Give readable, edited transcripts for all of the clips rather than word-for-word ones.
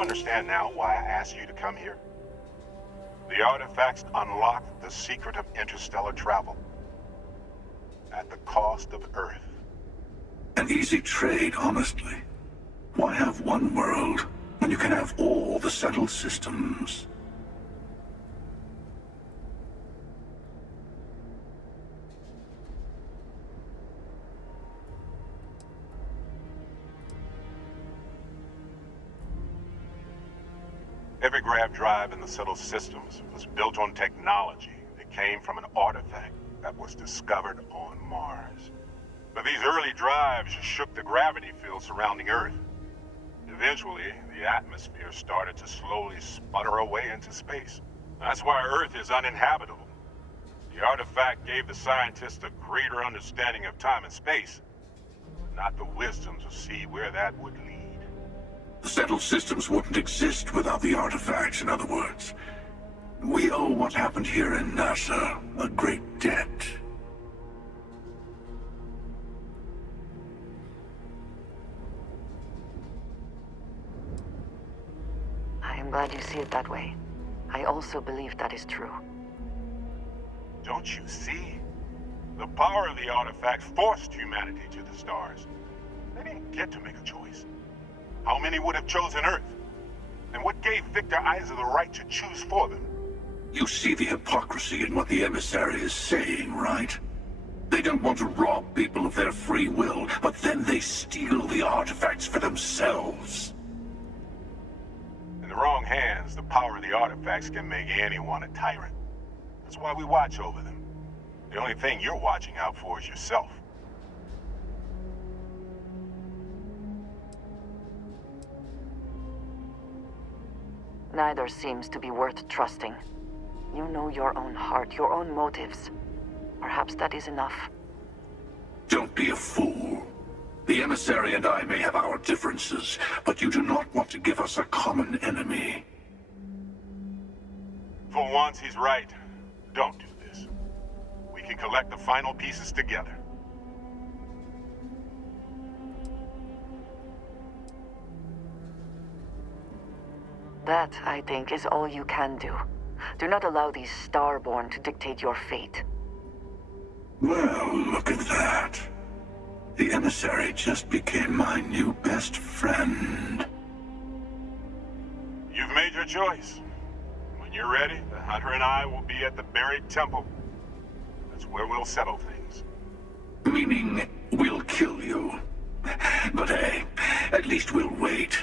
understand now why I asked you to come here? The artifacts unlock the secret of interstellar travel. At the cost of Earth. An easy trade, honestly. Why have one world when you can have all the settled systems? Every grav drive in the settled systems was built on technology that came from an artifact that was discovered on Mars. But these early drives shook the gravity field surrounding Earth. Eventually, the atmosphere started to slowly sputter away into space. That's why Earth is uninhabitable. The artifact gave the scientists a greater understanding of time and space, but not the wisdom to see where that would lead. The settled systems wouldn't exist without the artifacts, in other words. We owe what happened here in NASA a great debt. I am glad you see it that way. I also believe that is true. Don't you see? The power of the artifact forced humanity to the stars. They didn't get to make a choice. How many would have chosen Earth? And what gave Victor Isa the right to choose for them? You see the hypocrisy in what the emissary is saying, right? They don't want to rob people of their free will, but then they steal the artifacts for themselves. In the wrong hands, the power of the artifacts can make anyone a tyrant. That's why we watch over them. The only thing you're watching out for is yourself. Neither seems to be worth trusting. You know your own heart, your own motives. Perhaps that is enough. Don't be a fool. The emissary and I may have our differences, but you do not want to give us a common enemy. For once, he's right. Don't do this. We can collect the final pieces together. That, I think, is all you can do. Do not allow these Starborn to dictate your fate. Well, look at that. The emissary just became my new best friend. You've made your choice. When you're ready, the Hunter and I will be at the buried temple. That's where we'll settle things. Meaning, we'll kill you. But hey, at least we'll wait.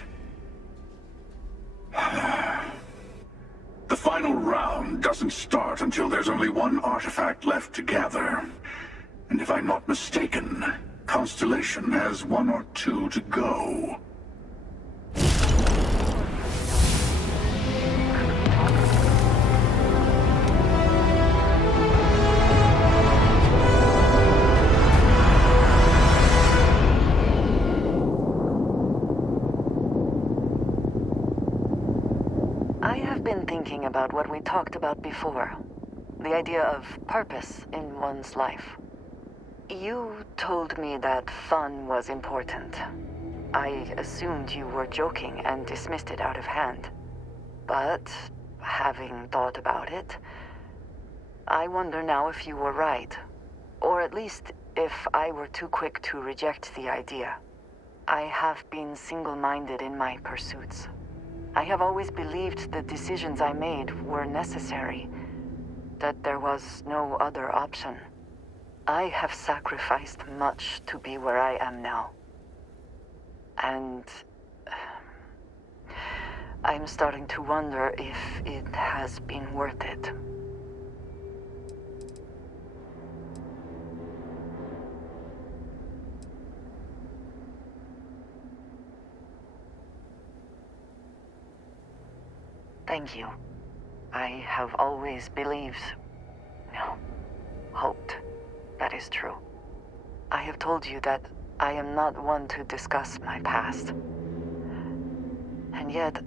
The final round doesn't start until there's only one artifact left to gather. And if I'm not mistaken, Constellation has one or two to go. Thinking about what we talked about before. The idea of purpose in one's life. You told me that fun was important. I assumed you were joking and dismissed it out of hand. But, having thought about it, I wonder now if you were right. Or at least if I were too quick to reject the idea. I have been single-minded in my pursuits. I have always believed the decisions I made were necessary, that there was no other option. I have sacrificed much to be where I am now. And I'm starting to wonder if it has been worth it. Thank you. I have always believed, no, hoped, that is true. I have told you that I am not one to discuss my past. And yet,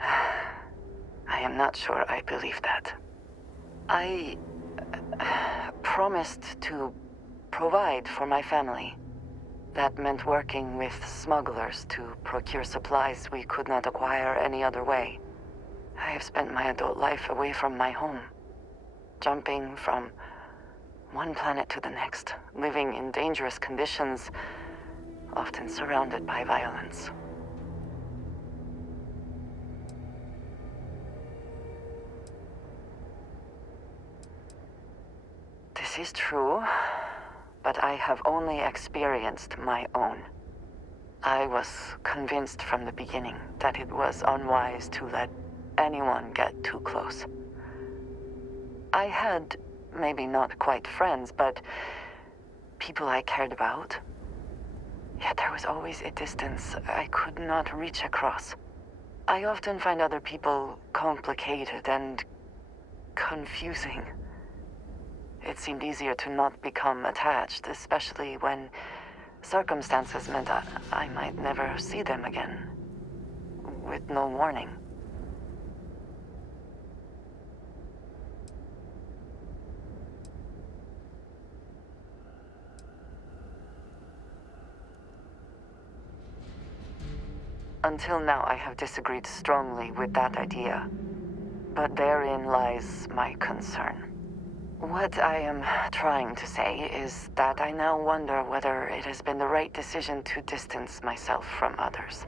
I am not sure I believe that. I promised to provide for my family. That meant working with smugglers to procure supplies we could not acquire any other way. I have spent my adult life away from my home, jumping from one planet to the next, living in dangerous conditions, often surrounded by violence. This is true, but I have only experienced my own. I was convinced from the beginning that it was unwise to let anyone get too close. I had, maybe not quite friends, but people I cared about. Yet there was always a distance I could not reach across. I often find other people complicated and confusing. It seemed easier to not become attached, especially when circumstances meant I might never see them again, with no warning. Until now, I have disagreed strongly with that idea, but therein lies my concern. What I am trying to say is that I now wonder whether it has been the right decision to distance myself from others.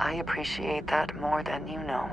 I appreciate that more than you know.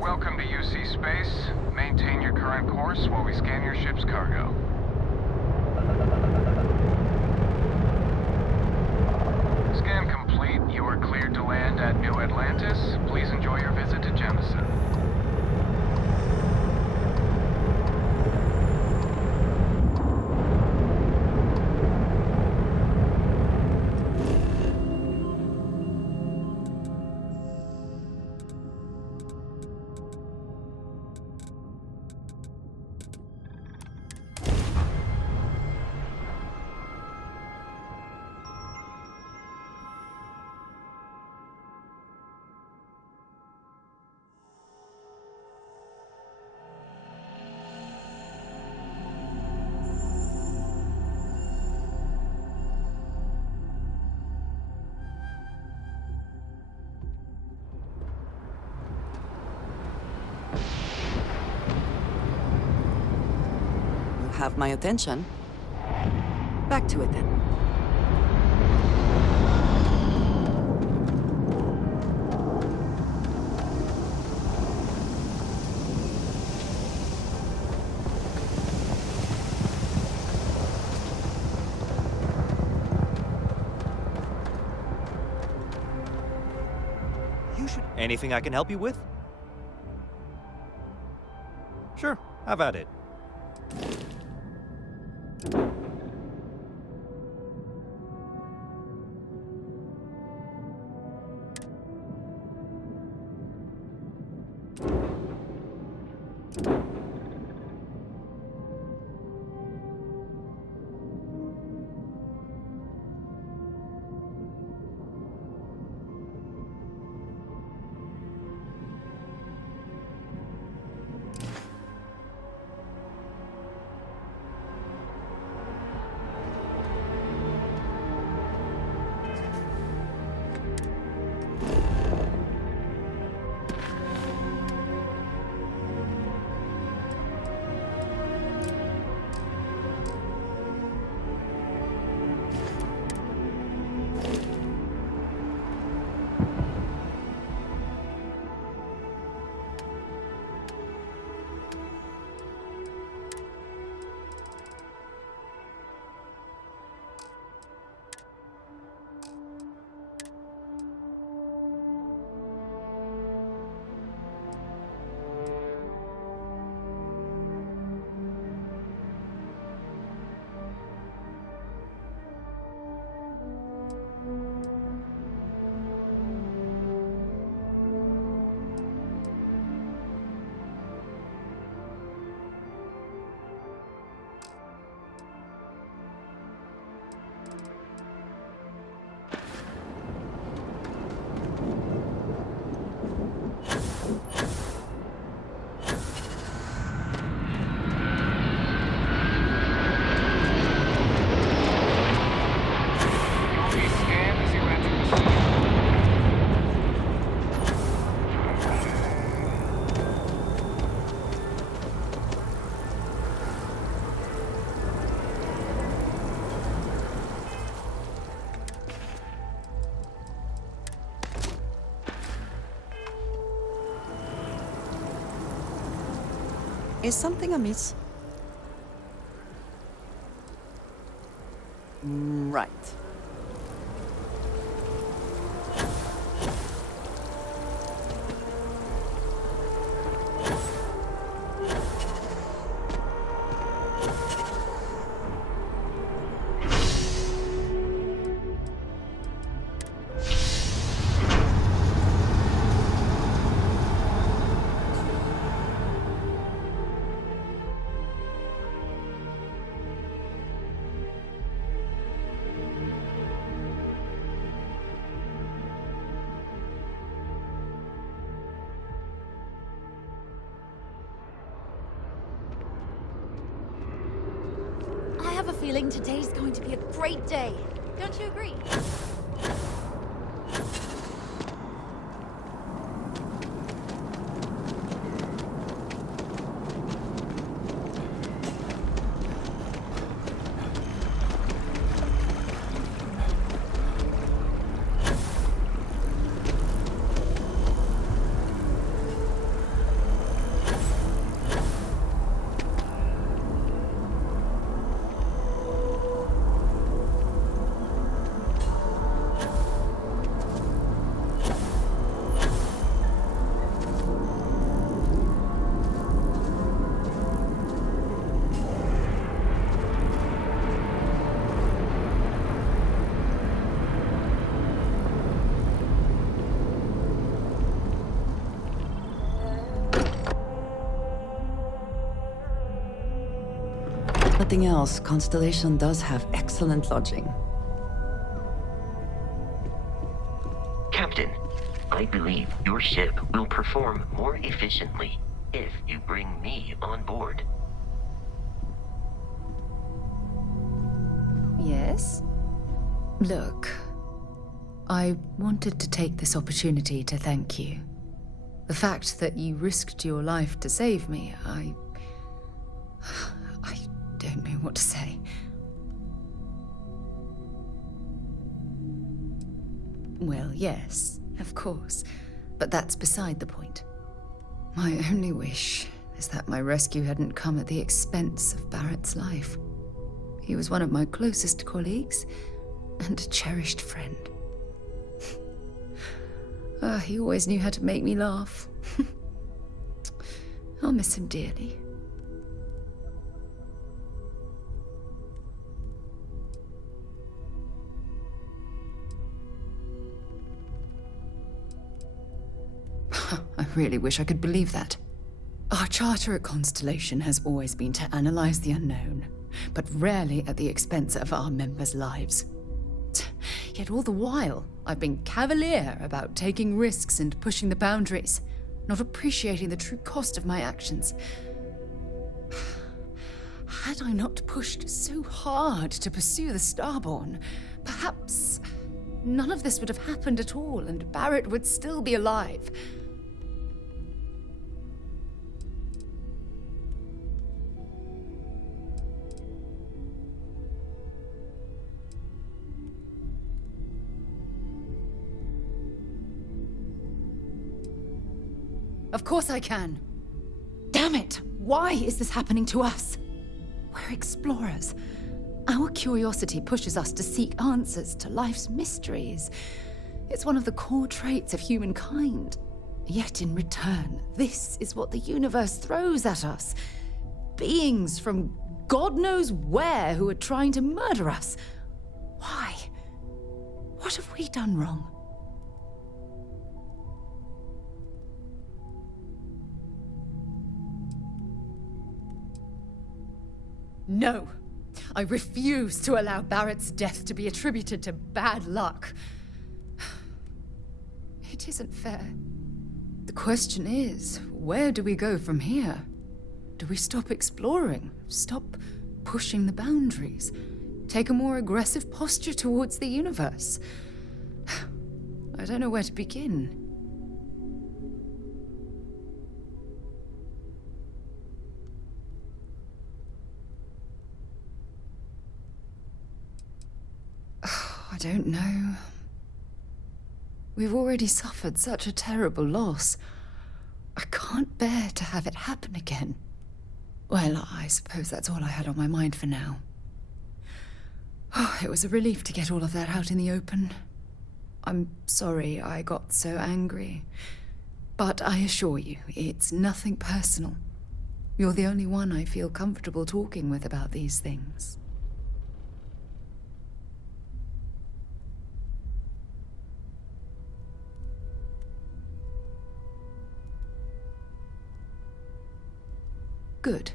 Welcome to UC Space. Maintain your current course while we scan your ship's cargo. Scan complete. You are cleared to land at New Atlantis. Please enjoy your visit to Jemison. Have my attention. Back to it then. should... Anything I can help you with? Sure, have at it. Is something amiss? Right. I have a feeling today's going to be a great day. Don't you agree? Nothing else, Constellation does have excellent lodging. Captain, I believe your ship will perform more efficiently if you bring me on board. Yes? Look, I wanted to take this opportunity to thank you. The fact that you risked your life to save me, I don't know what to say. Well, yes, of course, but that's beside the point. My only wish is that my rescue hadn't come at the expense of Barrett's life. He was one of my closest colleagues and a cherished friend. He always knew how to make me laugh. I'll miss him dearly. I really wish I could believe that. Our charter at Constellation has always been to analyze the unknown, but rarely at the expense of our members' lives. Yet all the while, I've been cavalier about taking risks and pushing the boundaries, not appreciating the true cost of my actions. Had I not pushed so hard to pursue the Starborn, perhaps none of this would have happened at all, and Barrett would still be alive. Of course I can. Damn it! Why is this happening to us? We're explorers. Our curiosity pushes us to seek answers to life's mysteries. It's one of the core traits of humankind. Yet in return, this is what the universe throws at us. Beings from God knows where who are trying to murder us. Why? What have we done wrong? No. I refuse to allow Barrett's death to be attributed to bad luck. It isn't fair. The question is, where do we go from here? Do we stop exploring? Stop pushing the boundaries? Take a more aggressive posture towards the universe? I don't know where to begin. I don't know. We've already suffered such a terrible loss. I can't bear to have it happen again. Well, I suppose that's all I had on my mind for now. Oh, it was a relief to get all of that out in the open. I'm sorry I got so angry. But I assure you, it's nothing personal. You're the only one I feel comfortable talking with about these things. Good,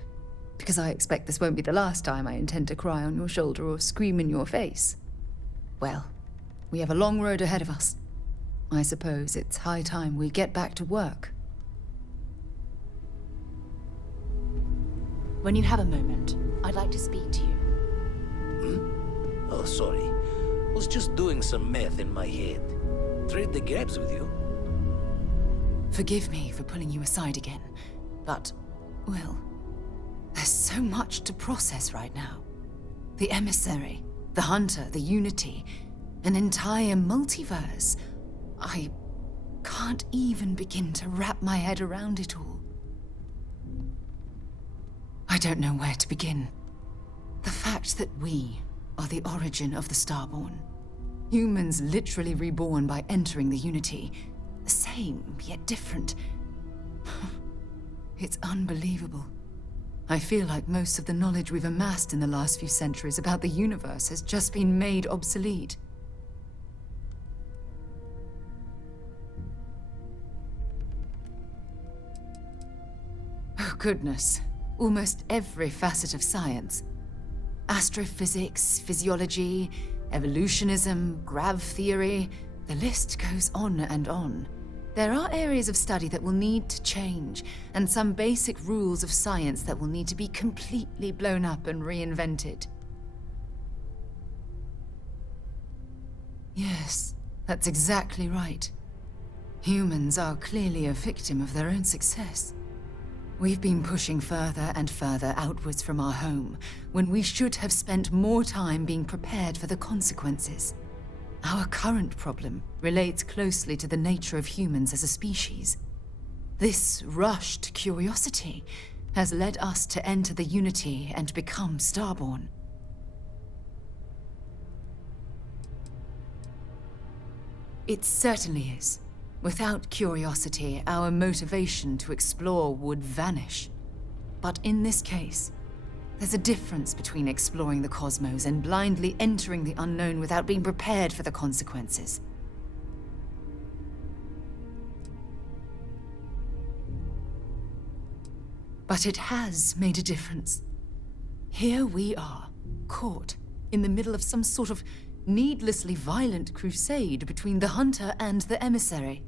because I expect this won't be the last time I intend to cry on your shoulder or scream in your face. Well, we have a long road ahead of us. I suppose it's high time we get back to work. When you have a moment, I'd like to speak to you. Oh, sorry. Was just doing some math in my head. Trade the grabs with you? Forgive me for pulling you aside again, but, well, there's so much to process right now. The emissary, the hunter, the unity, an entire multiverse. I can't even begin to wrap my head around it all. I don't know where to begin. The fact that we are the origin of the Starborn. Humans literally reborn by entering the Unity. The same, yet different. It's unbelievable. I feel like most of the knowledge we've amassed in the last few centuries about the universe has just been made obsolete. Oh goodness. Almost every facet of science. Astrophysics, physiology, evolutionism, grav theory, the list goes on and on. There are areas of study that will need to change, and some basic rules of science that will need to be completely blown up and reinvented. Yes, that's exactly right. Humans are clearly a victim of their own success. We've been pushing further and further outwards from our home, when we should have spent more time being prepared for the consequences. Our current problem relates closely to the nature of humans as a species. This rushed curiosity has led us to enter the Unity and become Starborn. It certainly is. Without curiosity, our motivation to explore would vanish. But in this case, there's a difference between exploring the cosmos and blindly entering the unknown without being prepared for the consequences. But it has made a difference. Here we are, caught in the middle of some sort of needlessly violent crusade between the hunter and the emissary.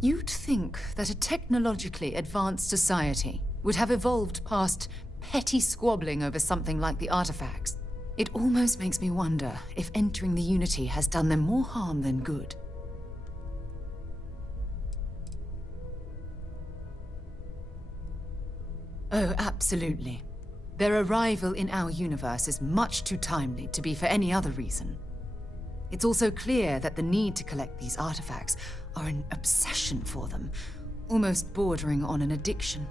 You'd think that a technologically advanced society would have evolved past petty squabbling over something like the artifacts. It almost makes me wonder if entering the Unity has done them more harm than good. Oh, absolutely. Their arrival in our universe is much too timely to be for any other reason. It's also clear that the need to collect these artifacts are an obsession for them, almost bordering on an addiction.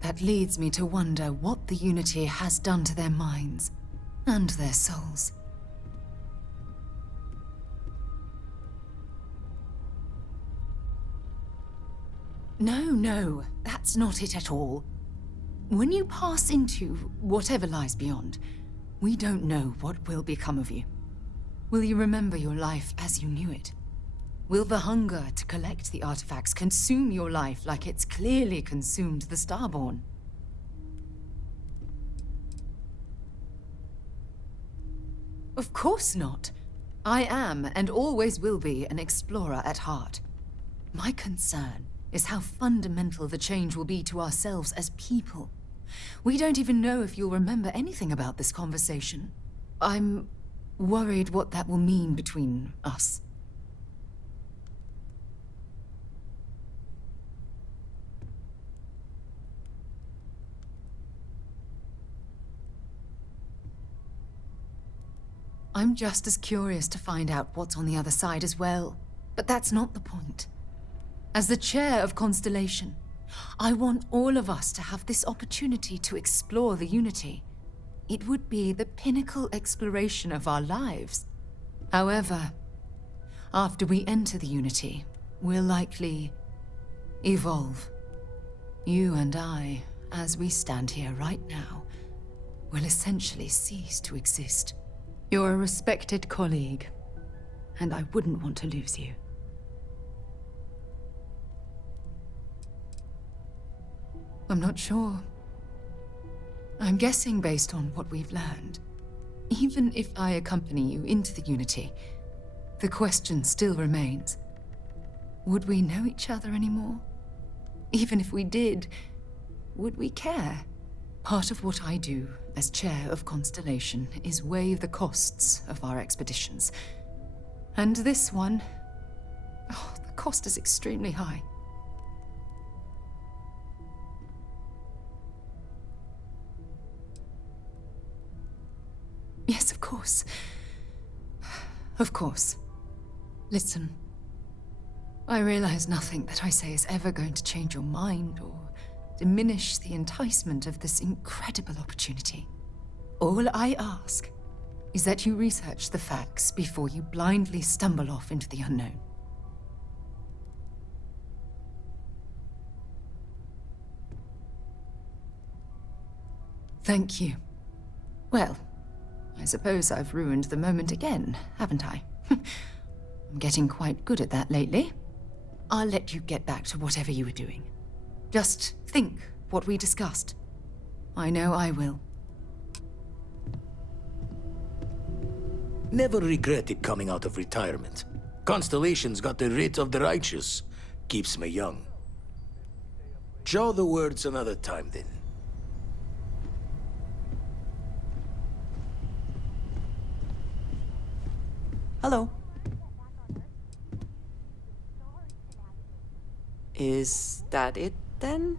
That leads me to wonder what the Unity has done to their minds and their souls. No, that's not it at all. When you pass into whatever lies beyond, we don't know what will become of you. Will you remember your life as you knew it? Will the hunger to collect the artifacts consume your life like it's clearly consumed the Starborn? Of course not. I am, and always will be, an explorer at heart. My concern is how fundamental the change will be to ourselves as people. We don't even know if you'll remember anything about this conversation. I'm worried what that will mean between us. I'm just as curious to find out what's on the other side as well. But that's not the point. As the chair of Constellation, I want all of us to have this opportunity to explore the Unity. It would be the pinnacle exploration of our lives. However, after we enter the Unity, we'll likely evolve. You and I, as we stand here right now, will essentially cease to exist. You're a respected colleague, and I wouldn't want to lose you. I'm not sure. I'm guessing based on what we've learned. Even if I accompany you into the Unity, the question still remains. Would we know each other anymore? Even if we did, would we care? Part of what I do as chair of Constellation is weigh the costs of our expeditions. And this one, the cost is extremely high. Yes, of course. Of course. Listen, I realize nothing that I say is ever going to change your mind or diminish the enticement of this incredible opportunity. All I ask is that you research the facts before you blindly stumble off into the unknown. Thank you. Well, I suppose I've ruined the moment again, haven't I? I'm getting quite good at that lately. I'll let you get back to whatever you were doing. Just think what we discussed. I know I will. Never regretted coming out of retirement. Constellation's got the writ of the righteous. Keeps me young. Jaw the words another time, then. Hello. Is that it, then?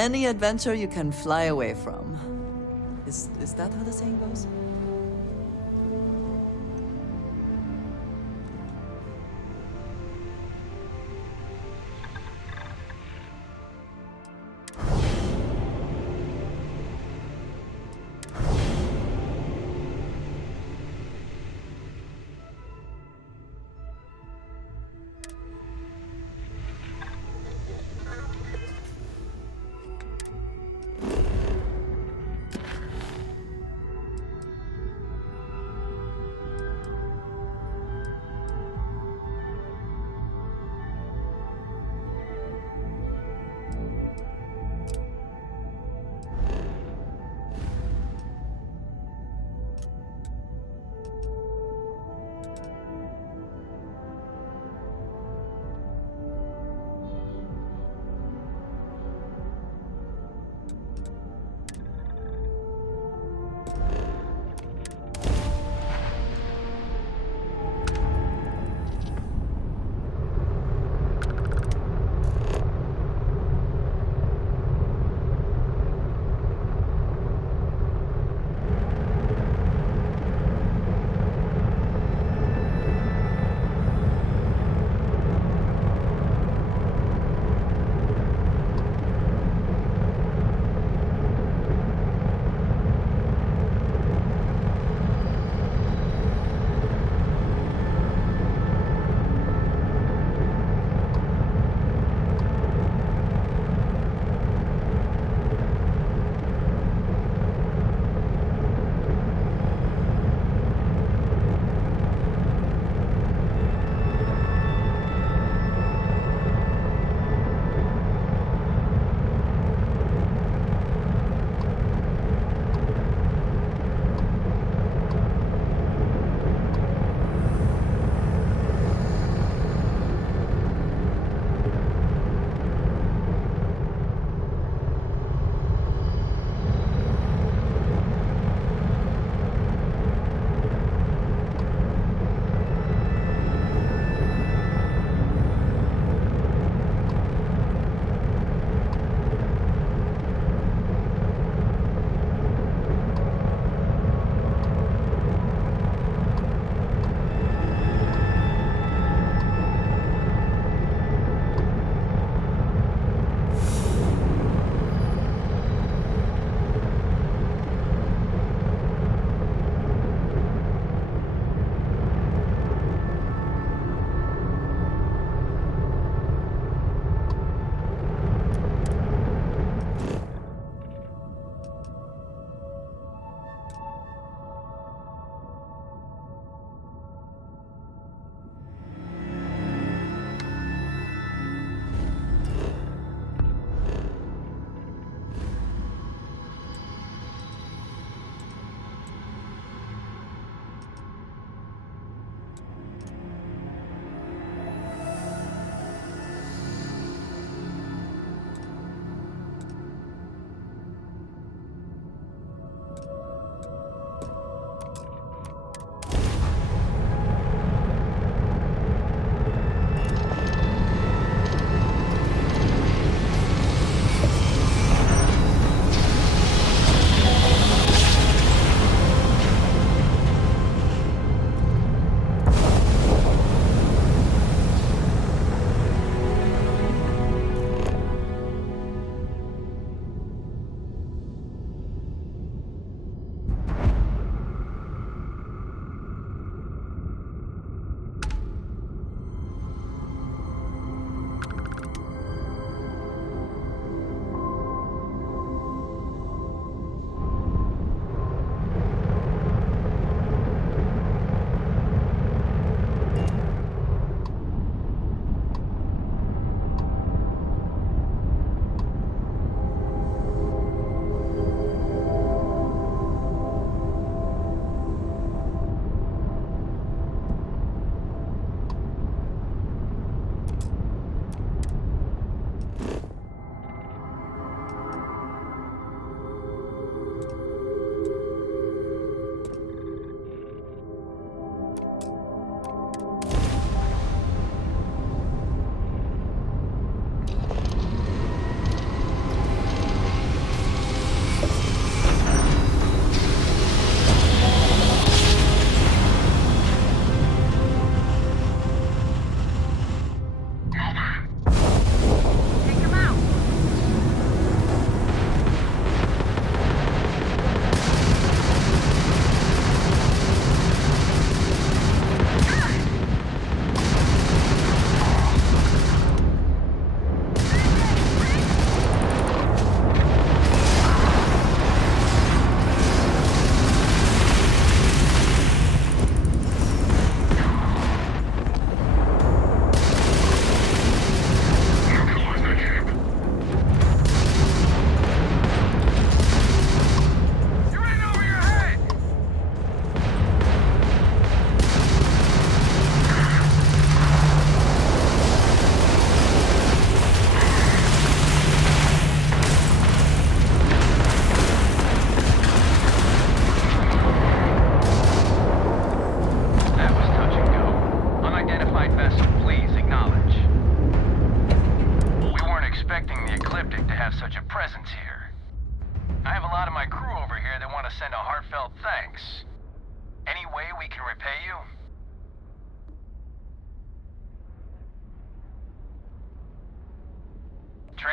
Any adventure you can fly away from. Is that how the saying goes?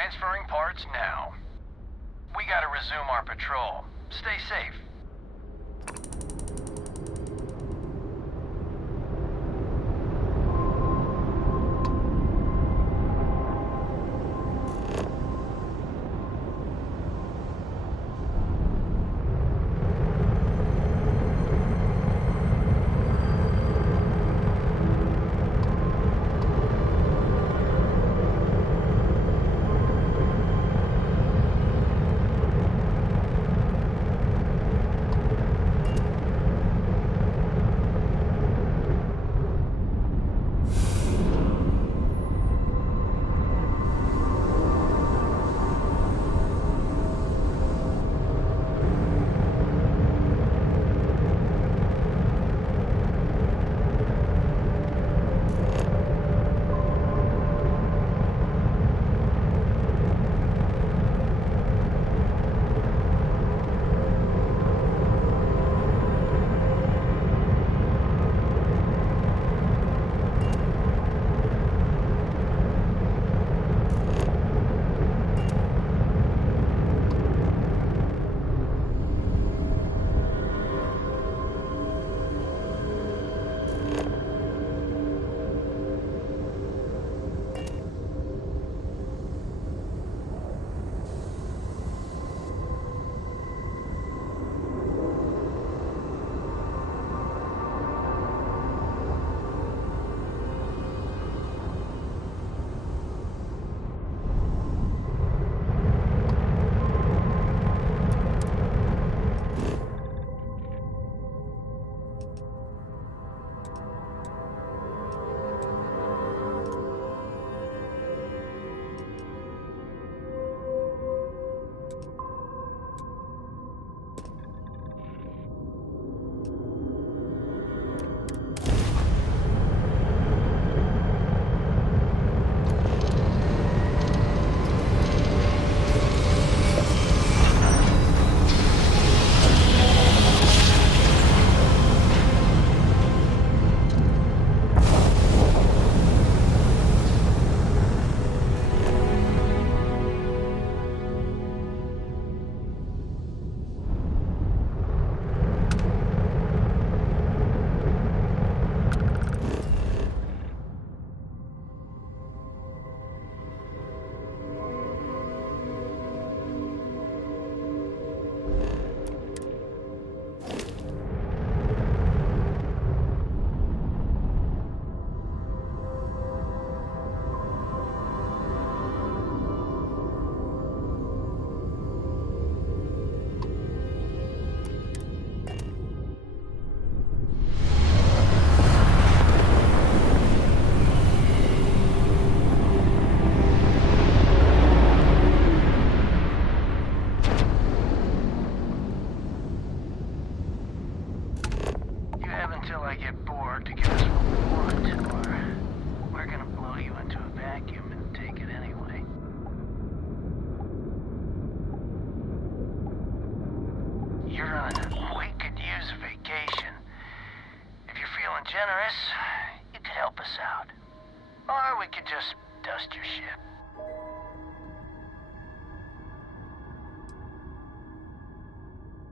Transferring parts now. We gotta resume our patrol. Stay safe. generous, you could help us out. Or we could just dust your ship.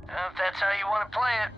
If that's how you want to play it.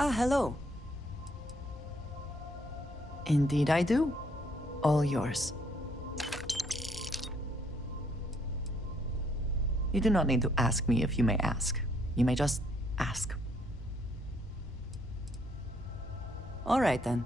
Ah, hello. Indeed I do. All yours. You do not need to ask me if you may ask. You may just ask. All right then.